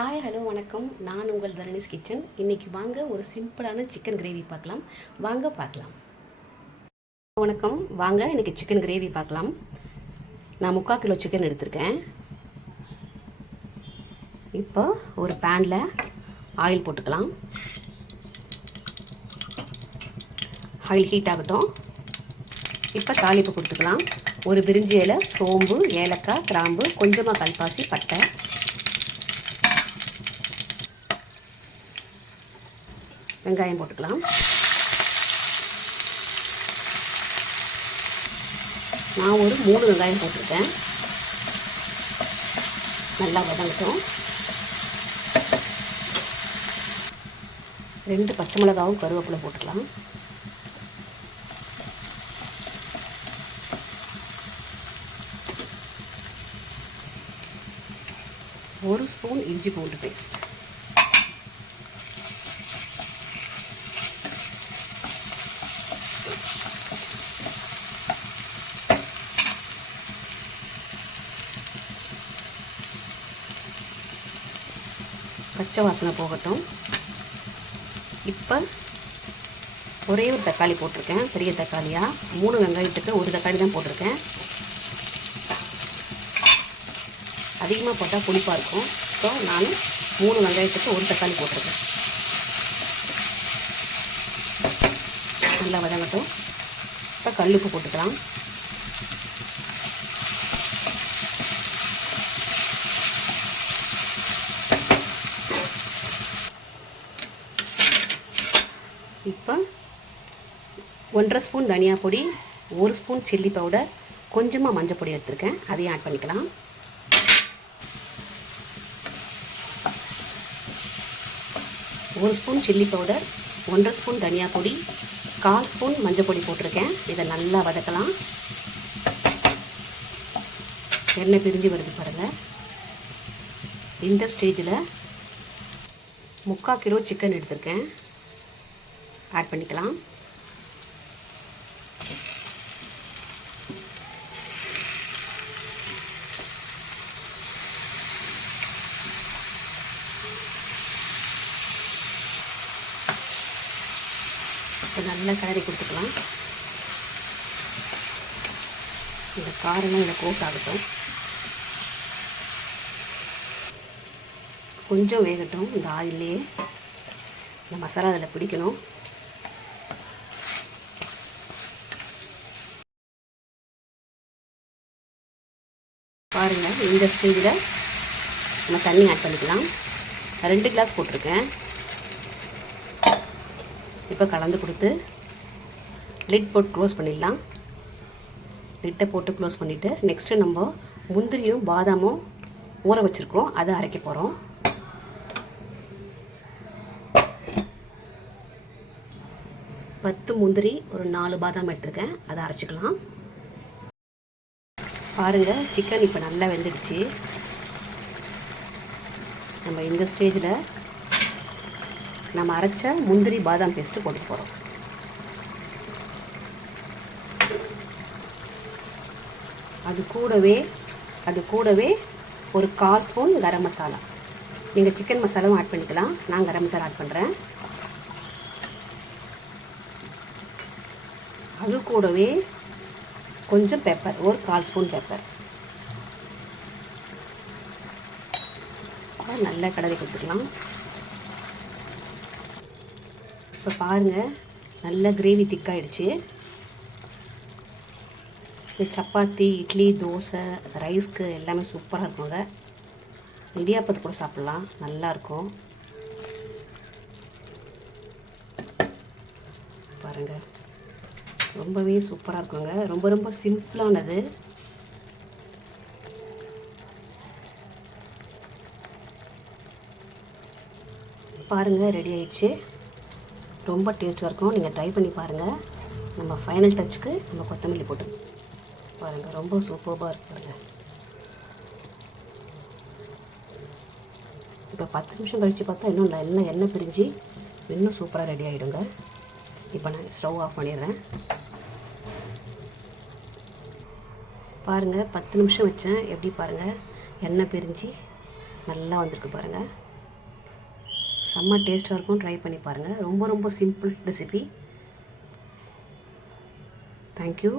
Hi hello வணக்கம். நான் உங்கள் தரணிஸ் கிச்சன். இன்றைக்கி வாங்க ஒரு சிம்பிளான சிக்கன் கிரேவி பார்க்கலாம். வாங்க பார்க்கலாம். வணக்கம். வாங்க இன்றைக்கி சிக்கன் கிரேவி பார்க்கலாம். நான் 3/4 கிலோ சிக்கன் எடுத்திருக்கேன். இப்போ ஒரு பேனில் ஆயில் போட்டுக்கலாம். ஆயில் ஹீட் ஆகட்டும். இப்போ தாளிப்பு கொடுத்துக்கலாம். ஒரு பிரிஞ்சி இலை, சோம்பு, ஏலக்காய், கிராம்பு, கொஞ்சமாக கல்பாசி, பட்டை, வெங்காயம் போட்டுக்கலாம். நான் ஒரு 3 வெங்காயம் போட்டிருக்கேன். நல்லா வதங்கட்டும். 2 பச்சை மிளகாவும் கருவேப்பிலை போட்டுக்கலாம். ஒரு ஸ்பூன் இஞ்சி பூண்டு பேஸ்ட், பச்சை வாசனை போகட்டும். இப்போ ஒரே ஒரு தக்காளி போட்டிருக்கேன், பெரிய தக்காளியாக. 3 வெங்காயத்துக்கு ஒரு தக்காளி தான் போட்டிருக்கேன். அதிகமாக போட்டால் புளிப்பாக இருக்கும். ஸோ நான் 3 வெங்காயத்துக்கு ஒரு தக்காளி போட்டிருக்கேன். நல்லா வதங்கட்டும். இப்போ கல்லுப்பு போட்டுக்கலாம். இப்போ 1.5 ஸ்பூன் தனியா பொடி, 1 ஸ்பூன் சில்லி பவுடர், கொஞ்சமாக மஞ்சள் பொடி எடுத்துருக்கேன். அதையும் ஆட் பண்ணிக்கலாம். ஒரு ஸ்பூன் சில்லி பவுடர், 1.5 ஸ்பூன் தனியா பொடி, 1/4 ஸ்பூன் மஞ்சள் பொடி போட்டிருக்கேன். இதை நல்லா வதக்கலாம். எண்ணெய் பிரிஞ்சு வருது பாருங்கள். இந்த ஸ்டேஜில் 3/4 கிலோ சிக்கன் எடுத்திருக்கேன். ஆட் பண்ணிக்கலாம். இப்போ நல்லா கிளறி கொடுத்துக்கலாம். இந்த காரெல்லாம் இதில் கோட் ஆகட்டும். கொஞ்சம் வேகட்டும். இந்த ஆயிலே இந்த மசாலா அதில் பிடிக்கணும். பாருங்கள், இந்த ஸ்டேஜில் நம்ம தண்ணி ஆட் பண்ணிக்கலாம். 2 கிளாஸ் போட்டிருக்கேன். இப்போ கலந்து கொடுத்து லிட் போட்டு க்ளோஸ் பண்ணிடலாம். லிட்டை போட்டு க்ளோஸ் பண்ணிவிட்டு நெக்ஸ்ட்டு நம்ம முந்திரியும் பாதாமும் ஊற வச்சுருக்கோம், அதை அரைக்க போகிறோம். பத்து முந்திரி, ஒரு 4 பாதாம் எடுத்துருக்கேன், அதை அரைச்சிக்கலாம். பாருங்கள், சிக்கன் இப்போ நல்லா வெந்துடுச்சு. நம்ம இந்த ஸ்டேஜில் நம்ம அரைச்ச முந்திரி பாதாம் பேஸ்ட்டு போட்டு போகிறோம். அது கூடவே ஒரு 1/4 ஸ்பூன் கரம் மசாலா. நீங்கள் சிக்கன் மசாலாவும் ஆட் பண்ணிக்கலாம். நான் கரம் மசாலா ஆட் பண்ணுறேன். அது கூடவே கொஞ்சம் பெப்பர், ஒரு 1/4 ஸ்பூன் பெப்பர். நல்லா கலரி கொடுத்துக்கலாம். இப்போ பாருங்கள், நல்ல கிரேவி திக்காயிடுச்சு. இது சப்பாத்தி, இட்லி, தோசை, ரைஸ்க்கு எல்லாமே சூப்பராக இருக்குங்க. இடியாப்பத்து கூட சாப்பிட்லாம், நல்லாயிருக்கும். பாருங்கள், ரொம்பவே சூப்பராக இருக்குங்க. ரொம்ப சிம்பிளானது. பாருங்கள், ரெடி ஆயிடுச்சு. ரொம்ப டேஸ்ட்டாக இருக்கும். நீங்கள் ட்ரை பண்ணி பாருங்கள். நம்ம ஃபைனல் டச்சுக்கு நம்ம கொத்தமல்லி போட்டு பாருங்கள், ரொம்ப சூப்பராக இருக்கு பாருங்கள். இப்போ 10 நிமிஷம் கழித்து பார்த்தா இன்னும் எண்ணெய் பிரிஞ்சு இன்னும் சூப்பராக ரெடி ஆகிடுங்க. இப்போ நான் ஸ்டவ் ஆஃப் பண்ணிடுறேன். பாருங்கள், 10 நிமிஷம் வச்சேன். எப்படி பாருங்கள், எண்ணெய் பிரிஞ்சு நல்லா வந்திருக்கு பாருங்கள். செம்ம டேஸ்ட்டாக இருக்கும். ட்ரை பண்ணி பாருங்கள். ரொம்ப ரொம்ப சிம்பிள் ரெசிபி. தேங்க்யூ.